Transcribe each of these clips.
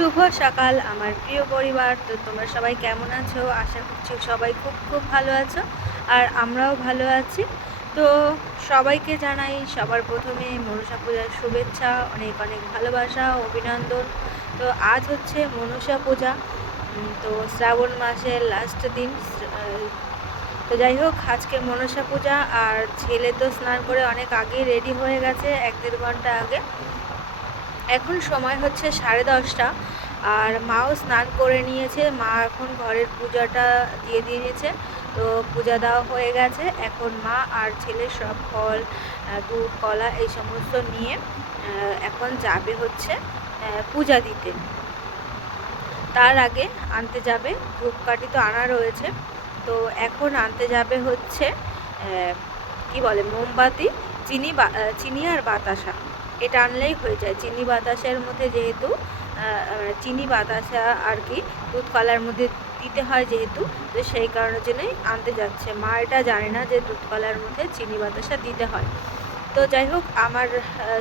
শুভ সকাল আমার প্রিয় পরিবার। তো তোমরা সবাই কেমন আছো? আশা করছি সবাই খুব খুব ভালো আছো আর আমরাও ভালো আছি। তো সবাইকে জানাই সবার প্রথমে মনসা পূজার শুভেচ্ছা, অনেক অনেক ভালোবাসা, অভিনন্দন। তো আজ হচ্ছে মনসা পূজা। তো শ্রাবণ মাসের লাস্ট দিন। তো যাই হোক, আজকে মনসা পূজা আর ছেলে তো স্নান করে অনেক আগেই রেডি হয়ে গেছে, এক দেড় ঘণ্টা আগে। এখন সময় হচ্ছে সাড়ে দশটা। আর মাও স্নান করে নিয়েছে, মা এখন ঘরের পূজাটা দিয়ে দিয়েছে। তো পূজা দেওয়া হয়ে গেছে। এখন মা আর ছেলে সব ফল দুধ, কলা এই সমস্ত নিয়ে এখন যাবে হচ্ছে পূজা দিতে। তার আগে আনতে যাবে, ধূপকাঠি তো আনা রয়েছে। তো এখন আনতে যাবে হচ্ছে কি বলে, মোমবাতি, চিনি চিনি আর বাতাসা। এটা আনলেই হয়ে যায়। চিনি বাতাসের মধ্যে যেহেতু চিনি বাতাসা আর কি দুধ কলার মধ্যে দিতে হয় যেহেতু, তো সেই কারণের জন্যই আনতে যাচ্ছে। মা এটা জানে না যে দুধ কলার মধ্যে চিনি বাতাসা দিতে হয়। তো যাই হোক, আমার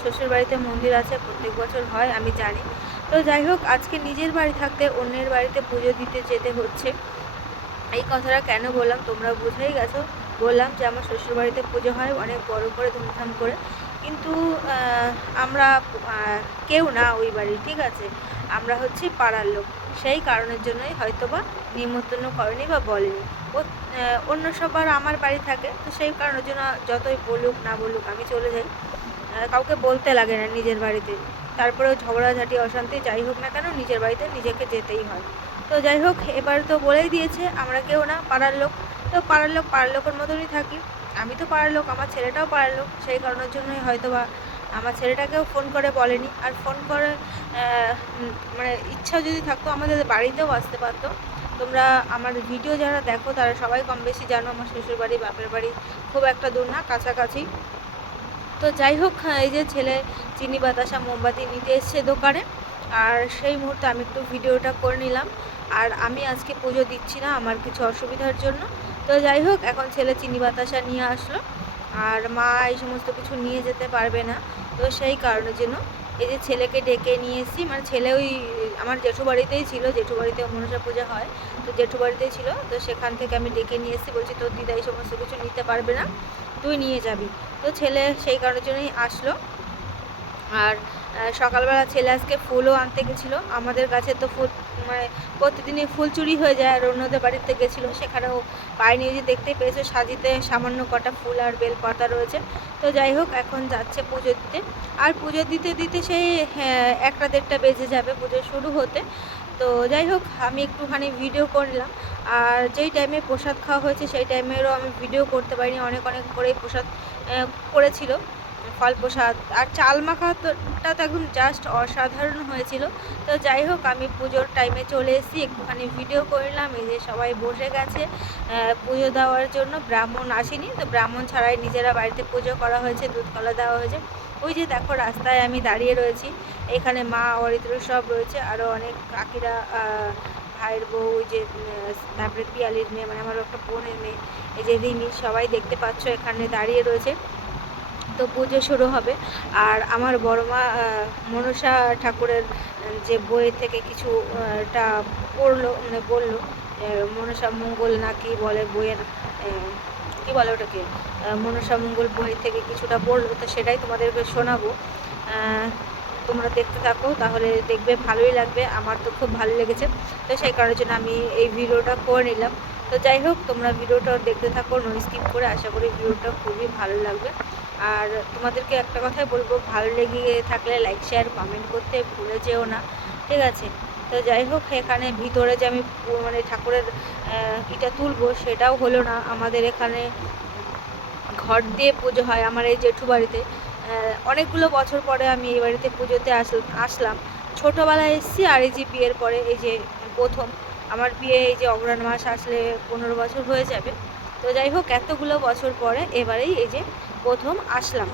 শ্বশুর বাড়িতে মন্দির আছে, প্রত্যেক বছর হয়, আমি জানি। তো যাই হোক, আজকে নিজের বাড়ি থাকতে অন্যের বাড়িতে পুজো দিতে যেতে হচ্ছে। এই কথাটা কেন বললাম? তোমরা বুঝেই গেছো। বললাম যে, আমার শ্বশুর বাড়িতে পুজো হয় অনেক বড় করে, ধুমধাম করে। কিন্তু আমরা কেউ না ওই বাড়ি ঠিক আছে? আমরা হচ্ছি পাড়ার লোক। সেই কারণের জন্যই হয়তো বা নিমন্ত্রণ করেনি বা বলেনি। ও অন্য সবার আমার বাড়ি থাকে, তো সেই কারণের জন্য যতই বলুক, না বলুক, আমি চলে যাই। কাউকে বলতে লাগে না নিজের বাড়িতে। তারপরেও ঝগড়াঝাটি, অশান্তি যাই হোক না কেন, নিজের বাড়িতে নিজেকে যেতেই হয়। তো যাই হোক, এবার তো বলেই দিয়েছে, আমরা কেউ না, পাড়ার লোক। তো পাড়ার লোক পাড়ার লোকের মতনই থাকি। আমি তো পাড়ার লোক আমার ছেলেটাও পাড়ার লোক সেই কারণের জন্যই হয়তো বা আমার ছেলেটাকেও ফোন করে বলেনি। আর ফোন করে মানে ইচ্ছা যদি থাকতো আমাদের বাড়িতেও আসতে পারতো। তোমরা আমার ভিডিও যারা দেখো, তারা সবাই কম বেশি জানো আমার শ্বশুর বাড়ি বাপের বাড়ি খুব একটা দূর না, কাছাকাছি। তো যাই হোক, এই যে ছেলে চিনি, বাতাসা, মোমবাতি নিতে এসছে দোকানে। আর সেই মুহূর্তে আমি একটু ভিডিওটা করে নিলাম। আর আমি আজকে পুজো দিচ্ছি না, আমার কিছু অসুবিধার জন্য। তো যাই হোক, এখন ছেলে চিনি বাতাসা নিয়ে আসলো। আর মা এই সমস্ত কিছু নিয়ে যেতে পারবে না। তো সেই কারণের জন্য এই যে ছেলেকে ডেকে নিয়ে এসেছি মানে ছেলে ওই আমার জেঠু বাড়িতেই ছিল জেঠু বাড়িতে মনসা পূজা হয়। তো জেঠু বাড়িতেই ছিল, তো সেখান থেকে আমি ডেকে নিয়ে এসেছি, বলছি তোর দিদা এই সমস্ত কিছু নিতে পারবে না, তুই নিয়ে যাবি। তো ছেলে সেই কারণের জন্যই আসলো। আর সকালবেলা ছেলে আজকে ফুলও আনতে গেছিল। আমাদের কাছে তো ফুল মানে প্রতিদিনই ফুল চুরি হয়ে যায় আর অন্যদের বাড়িতে গেছিল। সেখানেও পায়নি যে দেখতেই পেয়েছে সাজিতে সামান্য কটা ফুল আর বেল পাতা রয়েছে। তো যাই হোক এখন যাচ্ছে পুজো দিতে। আর পুজো দিতে দিতে সেই হ্যাঁ, একটা দেড়টা বেজে যাবে পুজো শুরু হতে। তো যাই হোক আমি একটুখানি ভিডিও করলাম। আর যেই টাইমে প্রসাদ খাওয়া হয়েছে সেই টাইমেরও আমি ভিডিও করতে পারিনি। অনেক অনেক করেই প্রসাদ করেছিল। ফল প্রসাদ আর চাল মাখাটা তো একদম জাস্ট অসাধারণ হয়েছিল। তো যাই হোক, আমি পুজোর টাইমে চলে এসেছি, একটুখানি ভিডিও করলাম, এই যে সবাই বসে গেছে। পুজো দেওয়ার জন্য ব্রাহ্মণ আসেনি, তো ব্রাহ্মণ ছাড়াই নিজেরা বাড়িতে পুজো করা হয়েছে দুধ কলা দেওয়া হয়েছে। ওই যে দেখো রাস্তায় আমি দাঁড়িয়ে রয়েছি, এখানে মা, অরিত্র সব রয়েছে আরও অনেক কাকিরা ভাইয়ের বউ, ওই যে তারপরে পিয়ালির মেয়ে মানে আমার একটা বোনের মেয়ে, এই যে রিমি, সবাই দেখতে পাচ্ছ এখানে দাঁড়িয়ে রয়েছে। তো পুজো শুরু হবে। আর আমার বড় মা মনসা ঠাকুরের যে বই থেকে কিছু আহ, টা পড়ল মানে বলল মনসা মঙ্গল না কি বলে বইয়ের কি বলে ওটাকে? মনসা মঙ্গল বই থেকে কিছুটা পড়ল তো সেটাই তোমাদেরকে শোনাবো। তোমরা দেখতে থাকো তাহলে দেখবে ভালোই লাগবে আমার তো খুব ভালো লেগেছে। তো সেই কারণের জন্য আমি এই ভিডিওটা করে নিলাম। তো যাই হোক তোমরা ভিডিওটা দেখতে থাকো নো স্কিপ করে আশা করি ভিডিওটা খুবই ভালো লাগবে। আর তোমাদেরকে একটা কথাই বলব, ভালো লেগে থাকলে লাইক শেয়ার কমেন্ট করতে ভুলে যেও না, ঠিক আছে? তো যাই হোক, এখানে ভিতরে যে আমি মানে ঠাকুরের ইটা তুলবো সেটাও হলো না। আমাদের এখানে ঘর দিয়ে পুজো হয় আমার এই জেঠু বাড়িতে। অনেকগুলো বছর পরে আমি এই বাড়িতে পুজোতে আসল- আসলাম। ছোটোবেলায় এসেছি আর এই যে বিয়ের পরে, এই যে প্রথম। আমার বিয়ে এই যে অগ্রহণ মাস আসলে পনেরো বছর হয়ে যাবে। তো যাই হোক, এতগুলো বছর পরে এবারেই এই যে প্রথম আসলাম।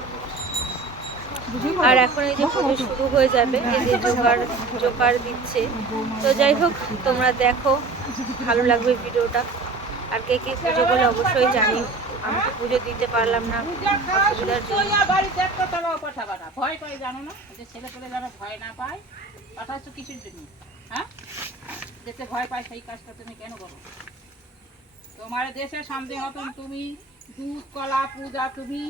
আর এখন এই যে পুজো শুরু হয়ে যাবে এই যে জোকার জোকার দিচ্ছে। তো যাই হোক তোমরা দেখো ভালো লাগবে ভিডিওটা। আর কে কে পুজো বলে অবশ্যই জানি আমি তো পুজো দিতে পারলাম না। অসুবিধার জন্য ভয় পাই জানো না? যে ছেলে পেলে যেন ভয় না পায় পাঠাচ্ছ কিসের জন্য হ্যাঁ? যেতে ভয় পায় সেই কাজটা তুমি কেন করো? তোমার দেশের সামনে মতন তুমি দুধ কলা পূজা তুমি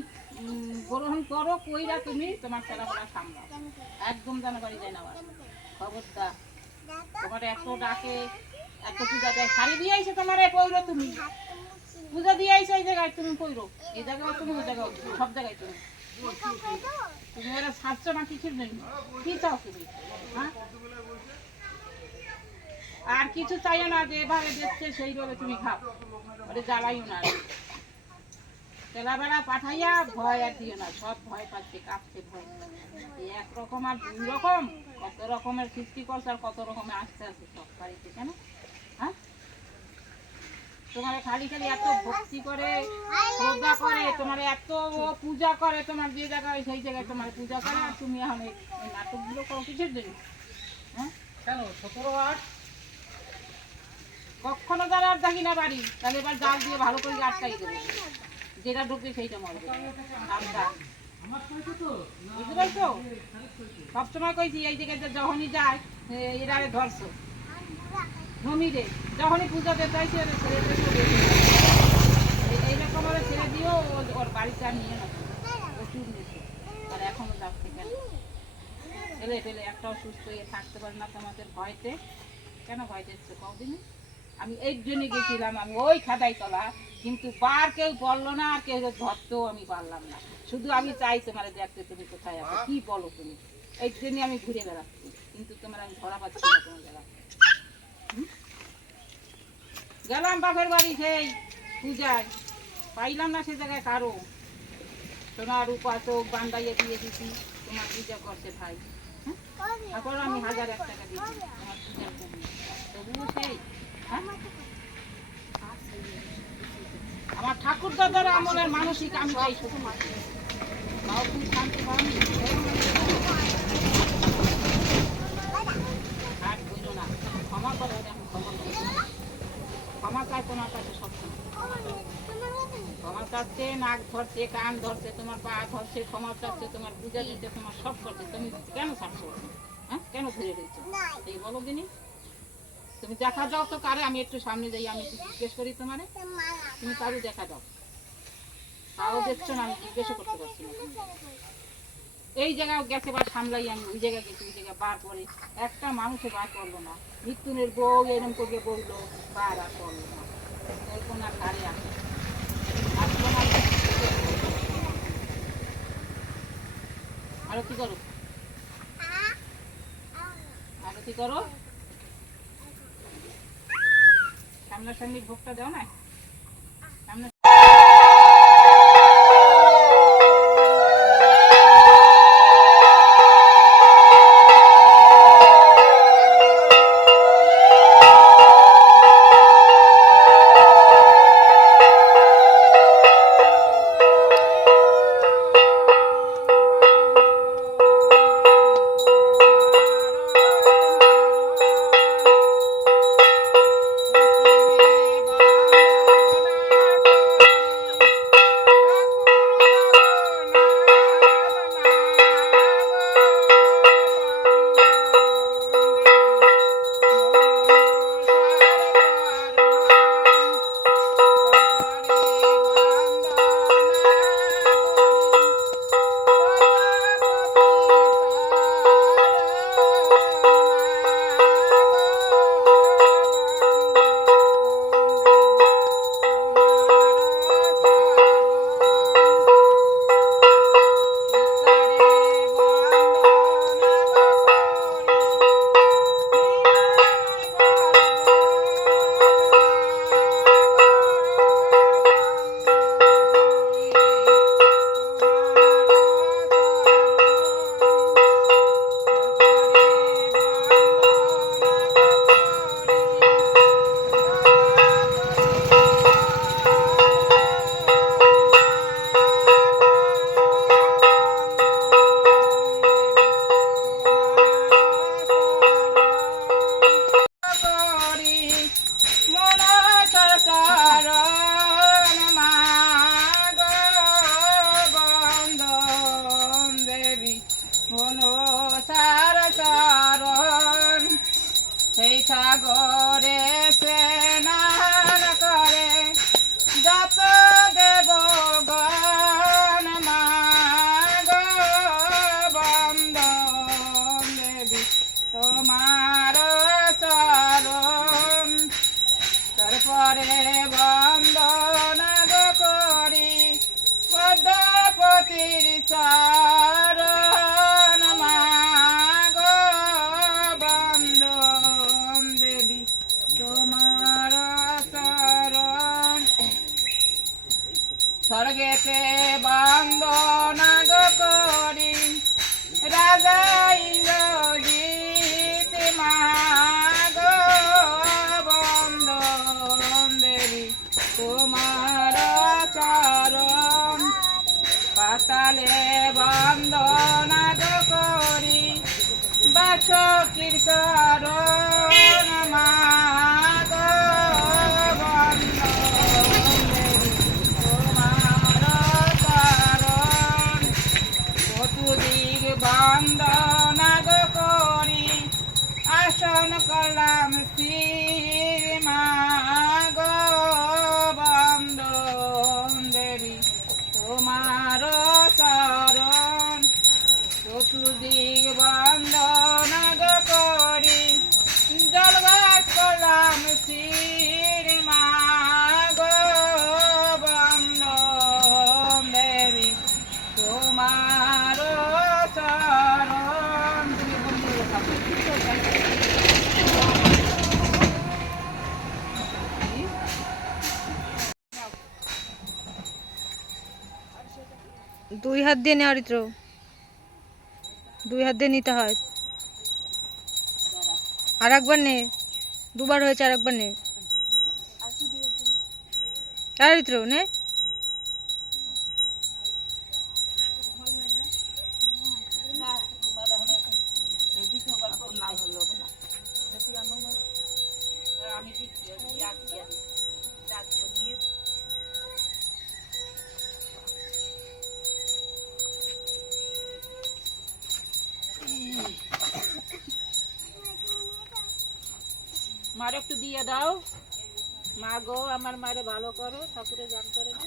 গ্রহণ করো, কইরা তুমি তোমার একদম যেন বাড়ি যায় না খবরদার। তোমার এত ডাকে, এত পূজা দেয়। শাড়ি দিয়ে আইসে তোমার তুমি। পূজা দিয়ে আইসো এই জায়গায় তুমি এই জায়গায় তুমি, ওই জায়গায় সব জায়গায় তুমি। তুমি ওরা ছাড়ছো না কিছুর নেই কি চাও তুমি? হ্যাঁ? আর কিছু চাইও না যে এভাবে দেখছে সেইভাবে তুমি খাও। ওটা জ্বালাইও না। তেলাবেলা পাঠাইয়া ভয় আর দিও না, সব ভয় পাচ্ছে, কাঁপছে, ভয় এই এক রকম আর দুই রকম, কত রকমের সৃষ্টি করছে আর কত রকমের আসতে আছে সব বাড়িতে, কেন? হ্যাঁ? তোমার খালি খালি এত ভক্তি করে, শ্রদ্ধা করে, তোমার এত পূজা করে, তোমার যে জায়গায়, সেই জায়গায় তোমার পূজা করে, আর তুমি এখন এই নাটকগুলো করো কিসের জন্য? হ্যাঁ? কেন? সতেরো আট? কখনো যারা আর দেখি না বাড়ি, তাহলে এবার জাল দিয়ে ভালো করে আটকাই দেবো। যেটা ঢুকবে সেইটা মরবে। বুঝতে পারছ? সবসময় কইছি এই জায়গায় যে যখনই যায় এরা ধরছো। জমিরে যখনই পূজা দিতে চাইছে ওরা ছেড়ে এইরকম ওরা ছেড়ে দিয়েও ও- ওর বাড়িতে আর নিয়ে না। প্রচুর নিচ্ছে আর এখনও যাচ্ছে কেন? ছেলে পেলে একটাও সুস্থ হয়ে থাকতে পারে না তোমাদের ভয়তে। কেন ভয় দিচ্ছে? কদিনে? আমি এই জন্য গেছিলাম, আমি ওই খাদাই তলা, কিন্তু বার কেউ বলল না, আর কেউ ধরতেও আমি পারলাম না। শুধু আমি চাই তোমার দেখতে তুমি কোথায় আছো, কি বলো তুমি? এই জন্য আমি ঘুরে বেড়াচ্ছি, কিন্তু তোমার আমি ধরা পাচ্ছি না কোনো জায়গা গেলাম বাপের বাড়ি সেই পূজায়। পাইলাম না সে জায়গায় কারও। তোমার রূপা চোখ বান্দাইয়ে দিয়ে দিছি, তোমার পূজা করছে ভাই? তারপর আমি হাজার এক টাকা দিচ্ছি তোমার পূজার তবুও সেই? আমার ঠাকুর দাদার আমলের মানসিক আমি করো ক্ষমা করো তোমার কাছে ক্ষমা চাচ্ছে নাক ধরছে কান ধরছে তোমার পা ধরছে ক্ষমা চাচ্ছে তোমার পূজা দিচ্ছে তোমার সব করছে। তুমি কেন ছাড়ছো হ্যাঁ? কেন ধরে রয়েছো এই বলো দিনি তুমি দেখা দাও তো কারে আমি একটু সামনে যাই আমি জিজ্ঞেস করি তোমারে। তুমি কারও দেখা দাও তাও দেখছ না আমি জিজ্ঞেসও করতে পারছি না। এই জায়গায় গেছে বার সামলাই আমি ওই জায়গায় গেছি ওই জায়গায় বার করে। একটা মানুষে বার করল না। মৃত্যুনের বউ এরম করে বলল বার আর করল না। কোন আর কারে আসে? না, আরতি করো। আরতি করো? সামনাসামনি ভোগটা দাও না? সার চরণ, সেই সাগরে স্নান করে। যত দেব গণ মাগ বন্দন দেবী, তোমার চরণ। তারপরে বন্দনা গো করি, পদ্মপতির চরণ। মাগ বন্দন গো করি আসন করলাম স্থির দুই হাত দিয়ে নেওয়ার ইত্র। দুই হাত দিয়ে নিতে হয়। আর একবার নে। দুবার হয়েছে আর একবার নে। আর ইত্র, নে। মার একটু দিয়ে দাও। মা গো আমার মারে ভালো করো ঠাকুরে গান করে না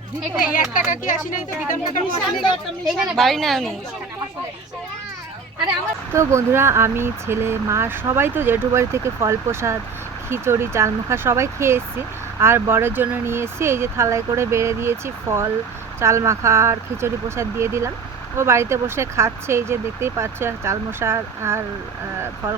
বাড়ি না উনি। তো বন্ধুরা আমি ছেলে মা সবাই তো জেঠু বাড়ি থেকে ফল প্রসাদ খিচুড়ি চালমুখা সবাই খেয়ে এসেছি। আর বরের জন্য নিয়ে এসেছি এই যে থালায় করে বেড়ে দিয়েছি ফল চালমাখা আর খিচুড়ি প্রসাদ দিয়ে দিলাম। ও বাড়িতে বসে খাচ্ছে এই যে দেখতেই পাচ্ছে চাল চালমশা আর ফল